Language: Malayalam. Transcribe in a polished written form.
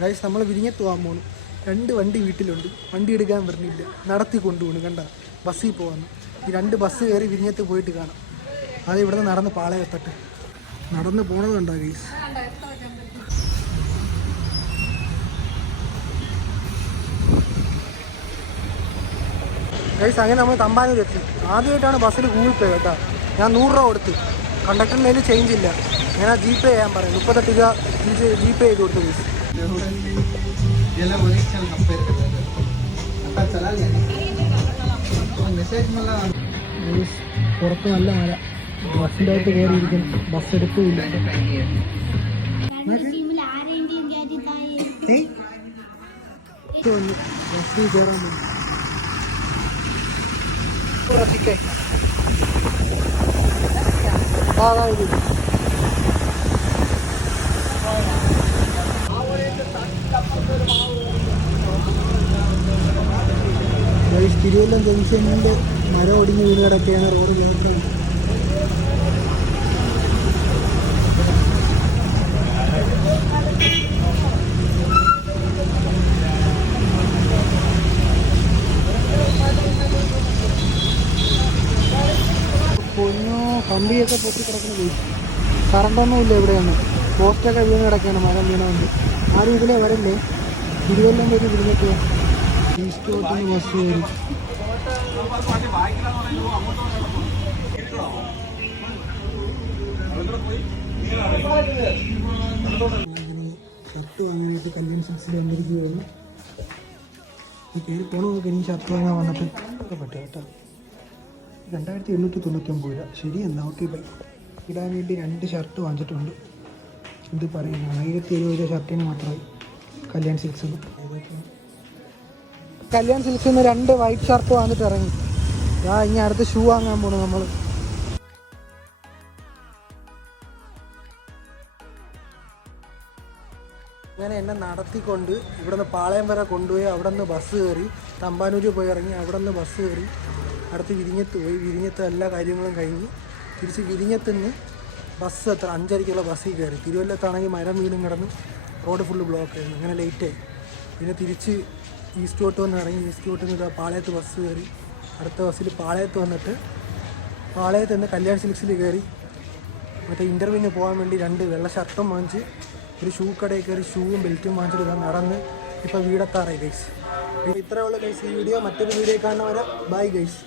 ഗൈസ് നമ്മൾ വിരിഞ്ഞത്ത് പോകാൻ പോകണം. 2 വണ്ടി വീട്ടിലുണ്ട്, വണ്ടി എടുക്കാൻ വരുന്നില്ല, നടത്തി കൊണ്ടുപോകണം. കണ്ട ബസ്സിൽ പോകാമെന്ന്. ഈ 2 ബസ് കയറി വിരിഞ്ഞത്ത് പോയിട്ട് കാണാം. അത് ഇവിടുന്ന് നടന്ന് പാളയത്തട്ട് നടന്ന് പോണത് കണ്ടോ ഗൈസ്. ഗൈസ് അങ്ങനെ നമ്മൾ തമ്പാനൂർ എത്തി. ആദ്യമായിട്ടാണ് ബസ്സിൽ ഗൂഗിൾ പേ കേട്ടോ. ഞാൻ 100 രൂപ കൊടുത്ത്. കണ്ടക്ടറിൻ്റെ കയ്യിൽ ചേഞ്ച് ഇല്ല. ഞാൻ ജി പേ ചെയ്യാൻ പറയും. 38 രൂപ ജി പേ ചെയ്ത് കൊടുത്തു ഗൈസ്. പുറത്ത് നല്ല മഴ. ബസ്സിൻ്റെ അകത്ത് കയറിയിരിക്കുന്നു. ബസ് എടുക്കില്ല. ബസ്സിൽ കയറാൻ തിരുവല്ലം ജംഗ്ഷനിൽ മരം ഒടിഞ്ഞ് വീണ് കിടക്കുകയാണ്. റോഡ് കേൾക്കുന്നത്. പൊന്നോ, കമ്പിയൊക്കെ പൊട്ടി കിടക്കുന്ന പോയി. കറണ്ടൊന്നുമില്ല ഇവിടെയാണ്. പോസ്റ്റൊക്കെ വീണ് കിടക്കുകയാണ് മരം വീണുകൊണ്ട്. ആരും ഇതിലേ വരല്ലേ. തിരുവല്ലം പോയി വിളിഞ്ഞൊക്കെ ഈസ്റ്റോട്ടിന് ബസ് കയറി. ഷർട്ട് വാങ്ങാനായിട്ട് കല്യാൺ സിൽക്സിൽ വന്നിരിക്കുകയാണ്. കയറി പോകണമൊക്കെ എനിക്ക് ഷർട്ട് വാങ്ങാൻ വന്നിട്ട് പറ്റും കേട്ടോ. 2899 രൂപ. ശരി എന്നാ, ഓക്കെ ബൈ. ഇടാൻ വേണ്ടി 2 ഷർട്ട് വാങ്ങിച്ചിട്ടുണ്ട്. ഇത് പറയുന്നത് 1070 രൂപ ഷർട്ടിന് മാത്രമായി കല്യാൺ സിൽക്സിൽ നിന്ന്. കല്യാൺ സിൽക്സിൽ നിന്ന് 2 വൈറ്റ് ഷർട്ട് വാങ്ങിയിട്ട് ഇറങ്ങി. ഇനി അടുത്ത് ഷൂ വാങ്ങാൻ പോകണം നമ്മൾ. അങ്ങനെ എന്നെ നടത്തിക്കൊണ്ട് ഇവിടുന്ന് പാളയം വരെ കൊണ്ടുപോയി. അവിടെ നിന്ന് ബസ് കയറി തമ്പാനൂര് പോയി ഇറങ്ങി. അവിടെ നിന്ന് ബസ് കയറി അടുത്ത് വിരിഞ്ഞത്ത് പോയി. വിരിഞ്ഞത്ത് എല്ലാ കാര്യങ്ങളും കഴിഞ്ഞ് തിരിച്ച് വിരിഞ്ഞത്ത് നിന്ന് ബസ് 5:30 ബസ്സിൽ കയറി. തിരുവല്ലത്താണെങ്കിൽ മരം വീടും കിടന്ന് റോഡ് ഫുള്ള് ബ്ലോക്ക് ആയിരുന്നു. അങ്ങനെ ലേറ്റായി. പിന്നെ തിരിച്ച് ഈസ്റ്റ് കോട്ട് വന്ന് ഇറങ്ങി. ഈസ്റ്റ് കോട്ടിൽ നിന്ന് പാളയത്ത് ബസ് കയറി. അടുത്ത ബസ്സിൽ പാളയത്ത് വന്നിട്ട് പാളയത്ത് നിന്ന് കല്യാൺ സിൽക്സിൽ കയറി. മറ്റേ ഇൻ്റർവ്യൂവിന് പോകാൻ വേണ്ടി 2 വെള്ള ഷർട്ടും വാങ്ങിച്ച് ഒരു ഷൂ കടയിൽ കയറി ഷൂവും ബെൽറ്റും വാങ്ങിച്ചിട്ട് നടന്ന് ഇപ്പോൾ വീടെത്താറായി ഗൈസ്. ഇത്രയുള്ള ഗൈസ് ഈ വീഡിയോ. മറ്റൊരു വീഡിയോ കാണുന്നവരെ ബൈ ഗൈസ്.